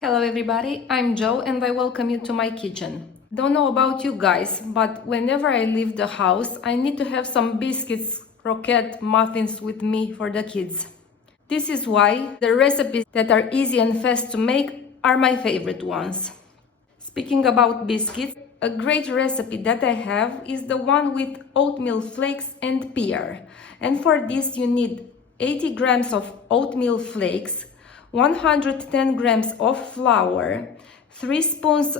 Hello everybody, I'm Joe and I welcome you to my kitchen. Don't know about you guys, but whenever I leave the house, I need to have some biscuits, croquette, muffins with me for the kids. This is why the recipes that are easy and fast to make are my favorite ones. Speaking about biscuits, a great recipe that I have is the one with oatmeal flakes and pear. And for this you need 80 grams of oatmeal flakes, 110 grams of flour, 3 spoons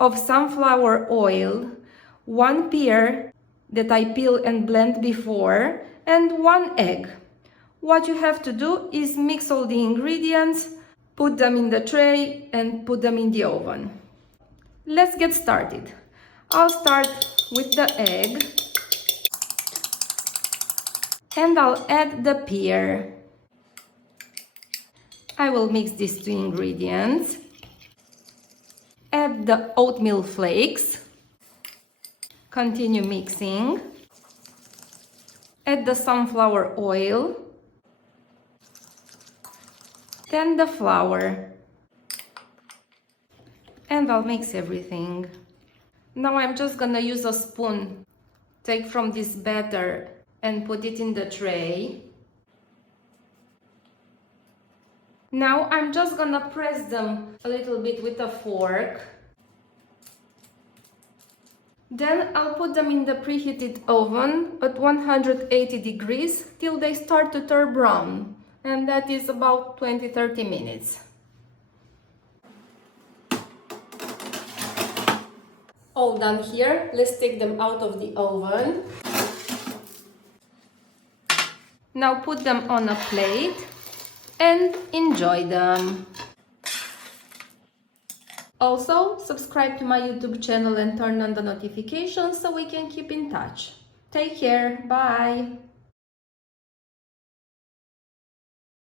of sunflower oil, 1 pear that I peel and blend before, and 1 egg. What you have to do is mix all the ingredients, put them in the tray and put them in the oven. Let's get started. I'll start with the egg and I'll add the pear. I will mix these two ingredients. Add the oatmeal flakes. Continue mixing. Add the sunflower oil. Then the flour. And I'll mix everything. Now I'm just gonna use a spoon. Take from this batter and put it in the tray. Now I'm just gonna press them a little bit with a fork. Then I'll put them in the preheated oven at 180 degrees till they start to turn brown. And that is about 20-30 minutes. All done here. Let's take them out of the oven. Now put them on a plate and enjoy them. Also, subscribe to my YouTube channel and turn on the notifications so we can keep in touch. Take care. Bye.